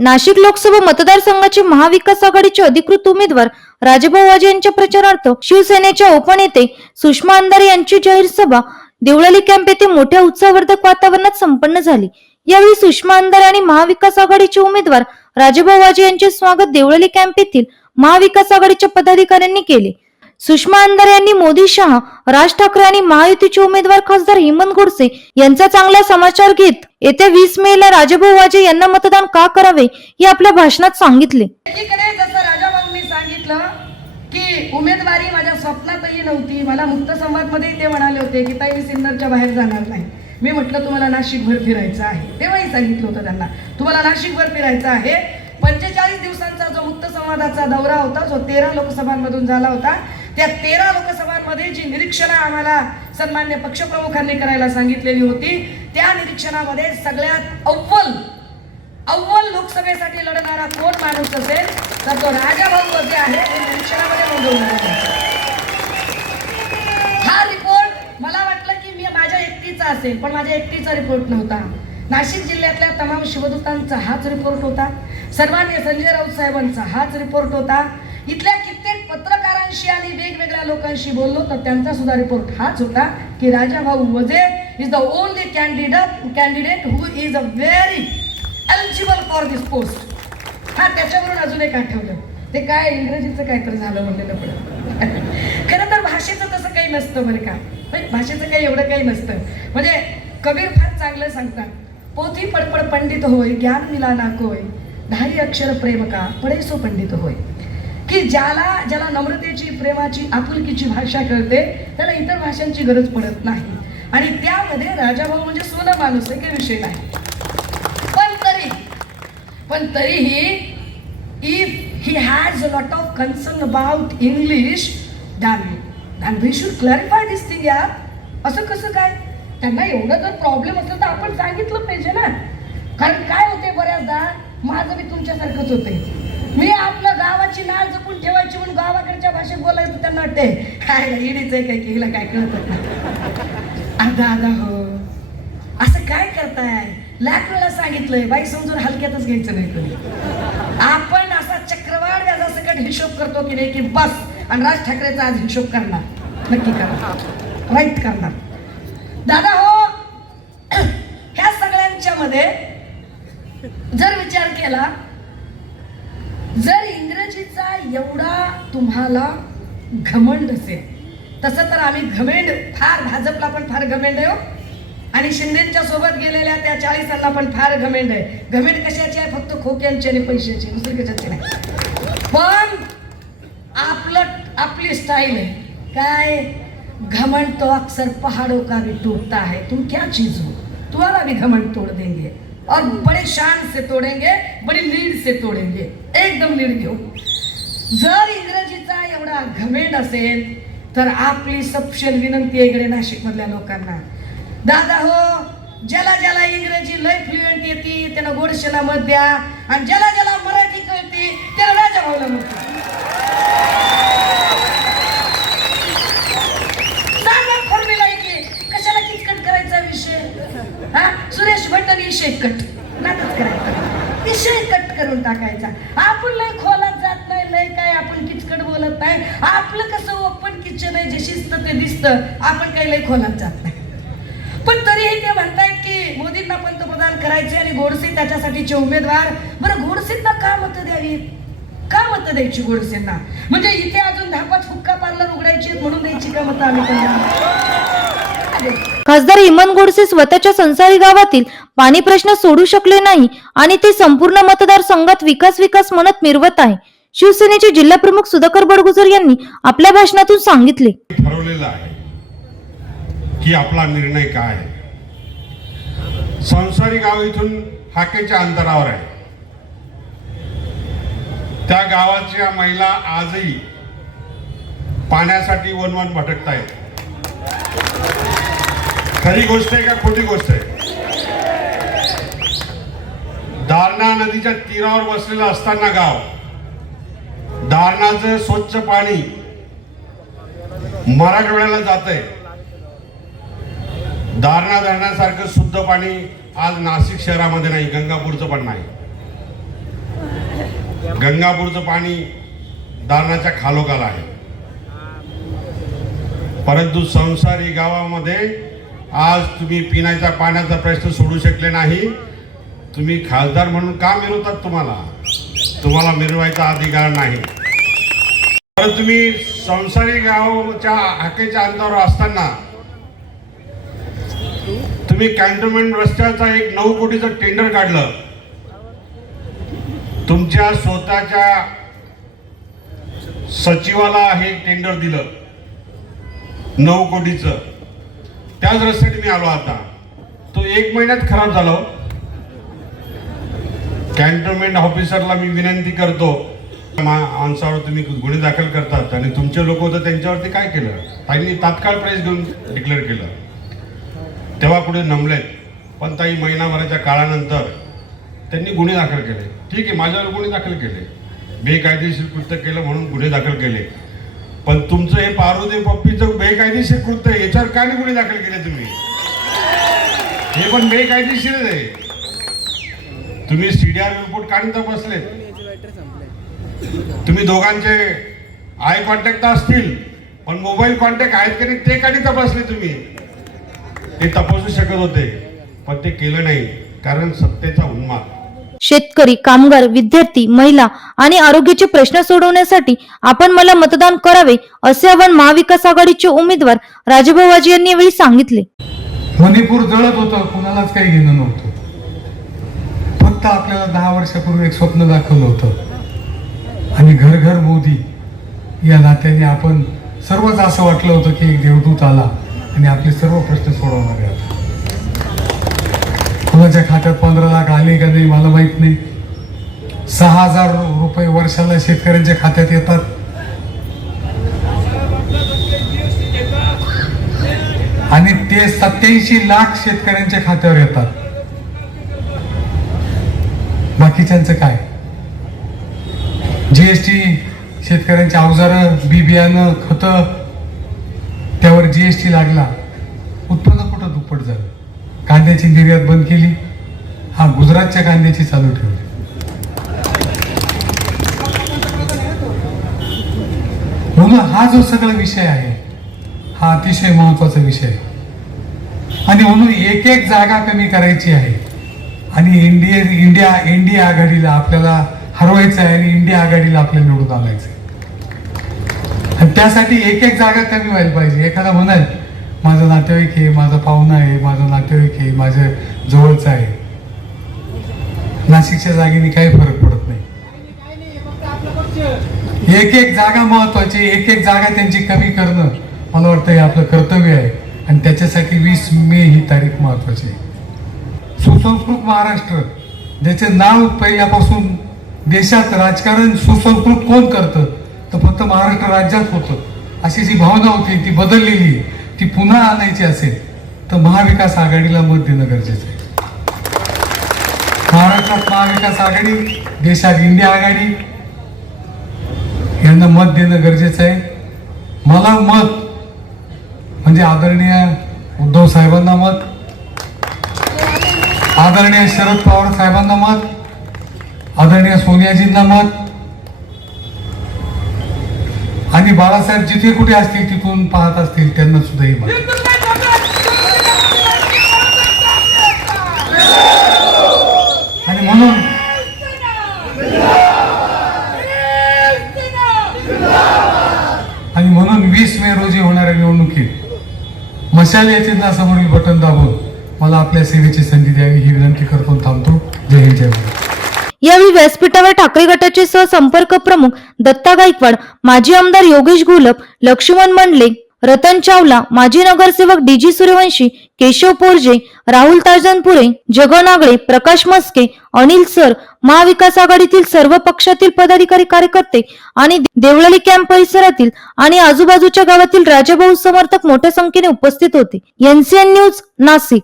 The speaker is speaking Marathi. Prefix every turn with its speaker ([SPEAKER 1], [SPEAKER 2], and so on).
[SPEAKER 1] नाशिक लोकसभा मतदारसंघाचे महाविकास आघाडीचे अधिकृत उमेदवार राजभाऊ वाजे यांच्या प्रचारार्थ शिवसेनेच्या उपनेते सुषमा अंधारे यांची जाहीर सभा देवळाली कॅम्प येथे मोठ्या उत्साहवर्धक वातावरणात संपन्न झाली. यावेळी सुषमा अंधारे आणि महाविकास आघाडीचे उमेदवार राजभाऊ वाजे यांचे स्वागत देवळाली कॅम्प येथील महाविकास आघाडीच्या पदाधिकाऱ्यांनी केले. सुषमा अंधारे यांनी मोदी शहा राज ठाकरे आणि महायुतीचे उमेदवार खासदार हेमंत गोडसे यांचा चांगला समाचार घेत येत्या वीस मे ला राजाभाऊ वाजे यांना मतदान का करावे हे आपल्या भाषणात सांगितले.
[SPEAKER 2] राजाभाऊंनी सांगितलं की उमेदवारी माझ्या स्वप्नातही नव्हती. मला मुक्त संवादमध्ये ते म्हणाले होते की ताई मी सिन्नरच्या बाहेर जाणार नाही. मी म्हटलं तुम्हाला नाशिकभर फिरायचं आहे. तेव्हाही सांगितलं होतं त्यांना तुम्हाला नाशिकभर फिरायचं आहे. पंचेचाळीस दिवसांचा जो मुक्त संवादाचा दौरा होता जो तेरा लोकसभांमधून झाला होता त्या तेरा लोकसभांमध्ये जी निरीक्षणं आम्हाला सन्मान्य पक्षप्रमुखांनी करायला सांगितलेली होती त्या निरीक्षणामध्ये सगळ्यात अव्वल अव्वल लोकसभेसाठी लढणारा कोण माणूस असेल तर तो राजाभाऊ वजे आहे हे निरीक्षणामध्ये हा रिपोर्ट मला वाटलं की मी माझ्या एकटीचा असेल पण माझ्या एकटीचा रिपोर्ट नव्हता. नाशिक जिल्ह्यातल्या तमाम शिवदूतांचा हाच रिपोर्ट होता. सर्वांनी संजय राऊत साहेबांचा हाच रिपोर्ट होता. इथल्या लोकांशी आणि वेगवेगळ्या लोकांशी बोललो तर त्यांचा सुद्धा रिपोर्ट हाच होता की Raja Bhau Waje is the only candidate candidate who is a very eligible for this post हा त्याच्यावरून अजून एक आठवलं. ते काय इंग्रजीचं काहीतरी झालं म्हणलेलं पण खरं तर भाषेचं तसं काही नसतं बरं का. भाषेचं काही एवढं काही नसतं. म्हणजे कबीर फार चांगलं सांगतात. पोथी पडपड पंडित होय ज्ञान मिला नाकोय धारी अक्षर प्रेम का पडेसो पंडित होय. की ज्याला ज्याला नम्रतेची प्रेमाची आपुलकीची भाषा कळते त्याला इतर भाषांची गरज पडत नाही. आणि त्यामध्ये राजाभाऊ म्हणजे सोनं माणूस आहे काही विषय नाही. पण तरी पण तरीही if he has a lot of concern about English than than we should clarify this thing या असं कसं काय? त्यांना एवढं जर प्रॉब्लेम असेल तर आपण सांगितलं पाहिजे ना. कारण काय होते बऱ्याचदा? माझं मी तुमच्यासारखंच होते मी आपल्या गावाची बोलायचं काय इडीच आहे काय की हिला काय कळत? नाही अर्धा हो. असं काय करताय? लाख वेळा सांगितलंय बाई समजून हलक्यातच घ्यायचं नाही कधी आपण असा चक्रवाढ व्याजासकट हिशोब करतो की नाही की बस आणि राज ठाकरेचा आज हिशोब करणार. नक्की करणार. राईट करणार. दादा हो. ह्या सगळ्यांच्या मध्ये जर विचार केला जर इंग्रजीचा एवढा तुम्हाला घमंड असेल तसं तर आम्ही घमेंड फार भाजपला पण फार घमेंड आहे हो. आणि शिंदेच्या सोबत गेलेल्या त्या चाळीसांना पण फार घमेंड आहे. घमेंड कशाची आहे? फक्त खोक्यांची आणि पैशाची दुसरी कशाची नाही. पण आपलं आपली स्टाईल आहे. काय? घमंड तो अक्सर पहाड़ों का भी टूटता है तुम क्या चीज हो? तुम्हारा भी घमंड तोड़ देंगे. और बड़े शान से तोड़ेंगे बड़ी लीड से तोड़ेंगे. एकदम लीड घेऊ. जर इंग्रज एवढा घमेंड असेल तर आपली सपशेल विनंती आहे इकडे नाशिक मधल्या लोकांना. दादा हो ज्याला ज्याला इंग्रजी लय फ्लुएंट येते त्यांना गोडशेला मत द्या आणि ज्याला ज्याला मराठी कळते त्याला राजा भाऊला मत द्या. सांगा फॉर्म्युला की कशाला किचकट करायचा विषय हा सुरेश भट आणि विषय कट नाटक करायचा विषय कट करून टाकायचा आपण लय खोलात जात नाही लय काय आपण किचकट बोलत नाही आपलं कसं ओपन किचन आहे जे शिस्त ते दिसतं. आपण काही लय खोलात जात नाही. पण तरीही ते म्हणतायत की मोदींना पंतप्रधान करायचे आणि गोडसे त्याच्यासाठीचे उमेदवार. बरं गोडसेंना का मतं द्यावी? का मतं द्यायची गोडसेंना? म्हणजे इथे अजून दहा पाच हुक्का पार्लर उघडायची म्हणून द्यायची का मतं आम्ही त्यांना?
[SPEAKER 1] खासदार हेमंत गोडसे स्वतःच्या संसारी गावातील पाणी प्रश्न सोडू शकले नाही आणि ते संपूर्ण मतदारसंघात विकास विकास म्हणत मिरवत आहे. शिवसेनेचे जिल्हाप्रमुख सुधाकर बडगुजर यांनी आपल्या भाषणातून सांगितले.
[SPEAKER 3] ठरवलेलं आहे की आपला निर्णय काय संसारी गाव इथून हाकेच्या अंतरावर आहे. त्या गावाच्या महिला आजही पाण्यासाठी वनवन भटकतायत. खरी गोष्ट आहे का खोटी गोष्ट आहे? दारणा नदीच्या तीरावर बसलेलं असताना गाव दारणाचं स्वच्छ पाणी मराठवाड्याला जात आहे दारणा धरणासारखं शुद्ध पाणी आज नाशिक शहरामध्ये नाही गंगापूरचं पण नाही. गंगापूरचं पाणी दारणाच्या खालोखाल आहे. परंतु संसारी गावामध्ये आज तुम्ही पिण्याच्या पाण्याचा प्रश्न सोडू शकले नाही. तुम्ही खासदार म्हणून का मिरवतात तुम्हाला? तुम्हाला मिरवायचा अधिकार नाही. तर तुम्ही संसारी गावच्या हाकेच्या अंतरावर असताना तुम्ही कॅन्टोन्मेंट रस्त्याचा एक नऊ कोटीचं टेंडर काढलं. तुमच्या स्वतःच्या सचिवाला हे टेंडर दिलं. नऊ कोटीचं. त्याच रस्त्याने मी आलो आता. तो एक महिन्यात खराब झाला हो. कॅन्टोन्मेंट ऑफिसरला मी विनंती करतो. माणसावर तुम्ही गुन्हे दाखल करतात आणि तुमचे लोक होतं त्यांच्यावरती काय केलं? ताईंनी तात्काळ प्रेस घेऊन डिक्लेअर केलं. तेव्हा पुढे नमलेत. पण ताई महिनाभराच्या काळानंतर त्यांनी गुन्हे दाखल केले. ठीक आहे माझ्यावर गुन्हे दाखल केले. बेकायदेशीर कृत्य केलं म्हणून गुन्हे दाखल केले. पण तुमचं हे पारोदे पप्पीचं बेकायदेशीर कृत्य आहे, याच्यावर काय नाही गुन्हे दाखल केले तुम्ही? हे पण बेकायदेशीरच आहे. तुम्ही सीडीआर रिपोर्ट काढून तपासलेत. तुम्ही दोघांचे आय कॉन्टॅक्ट असतील पण मोबाईल कॉन्टॅक्ट आहेत का नाही ते काढी तपासले तुम्ही? ते तपासू शकत होते पण ते केलं नाही कारण सत्तेचा उन्माद.
[SPEAKER 1] शेतकरी कामगार विद्यार्थी महिला आणि आरोग्याचे प्रश्न सोडवण्यासाठी आपण मला मतदान करावे असे आवाहन महाविकास आघाडीचे उमेदवार राजभाऊ वाजे यांनी यावेळी सांगितले.
[SPEAKER 4] मणिपूर जळत होतं कुणालाच काही घेणं नव्हतं. फक्त आपल्याला दहा वर्षापूर्वी एक स्वप्न दाखवलं होतं. आणि घर घर मोदी या नात्याने आपण सर्वच असं वाटलं होतं की एक देवदूत आला आणि आपले सर्व प्रश्न सोडवणार आहे आता कुणाच्या खात्यात पंधरा लाख आले का नाही मला माहीत नाही. सहा हजार रुपये वर्षाला शेतकऱ्यांच्या खात्यात येतात. आणि ते सत्याऐंशी लाख शेतकऱ्यांच्या खात्यावर येतात. बाकीच्यांचं काय? जी एस टी शेतकऱ्यांची अवजारं बी बियाणं खतं त्यावर जी एस टी लागला. उत्पन्न कुठं दुप्पट झालं? कांद्याची निर्यात बंद केली. हा गुजरातच्या कांद्याची चालू ठेवली. म्हणून हा जो सगळा विषय आहे हा अतिशय महत्त्वाचा विषय. आहे आणि म्हणून एक एक जागा कमी करायची आहे. आणि इंडिया इंडिया इंडिया आघाडीला आपल्याला हरवायचं आहे आणि इंडिया आघाडीला आपल्याला निवडून आणायचं आहे आणि त्यासाठी एक एक जागा कमी व्हायला पाहिजे. एखादा म्हणाल माझा नातेवाईक आहे माझा पाहुणा आहे माझा नातेवाईक आहे माझ्या जवळचा आहे. नाशिकच्या जागेने काही फरक पडत नाही. एक एक जागा महत्वाची एक एक जागा त्यांची कमी करणं मला वाटतं हे आपलं कर्तव्य आहे. आणि त्याच्यासाठी वीस मे ही तारीख महत्वाची आहे. सुसंस्कृत महाराष्ट्र ज्याचे नाव पहिल्यापासून देशात राजकारण सुसंस्कृत कोण करतं? तर फक्त महाराष्ट्र राज्यात होतं. अशी जी भावना होती ती बदललेली ती पुन्हा आणायची असेल तर महाविकास आघाडीला मत देणं गरजेचं आहे. महाराष्ट्रात महाविकास आघाडी देशात इंडिया आघाडी यांना मत देणं गरजेचं आहे. मला मत म्हणजे आदरणीय उद्धव साहेबांना मत आदरणीय शरद पवार साहेबांना मत आदरणीय सोनियाजींना मत. आणि बाळासाहेब जिथे कुठे असतील तिथून पाहत असतील त्यांना सुद्धा ही मत. आणि म्हणून आणि म्हणून वीस मे रोजी होणाऱ्या निवडणुकीत मशाल या चिन्हासमोरील बटन दाबून मला आपल्या सेवेची संधी द्यावी ही विनंती करतो थांबतो. जय हिंद जय महाराष्ट्र
[SPEAKER 1] यावेळी व्यासपीठावर ठाकरे गटाचे सहसंपर्क प्रमुख दत्ता गायकवाड माजी आमदार योगेश घोलप लक्ष्मण मंडले रतन चावला माजी नगरसेवक डीजी सूर्यवंशी केशव पोरजे राहुल ताजनपुरे जगन आगळे प्रकाश मस्के अनिल सर महाविकास आघाडीतील सर्व पक्षातील पदाधिकारी कार्यकर्ते आणि देवळाली कॅम्प परिसरातील आणि आजूबाजूच्या गावातील राजाभाऊ समर्थक मोठ्या संख्येने उपस्थित होते. NCN news Nashik.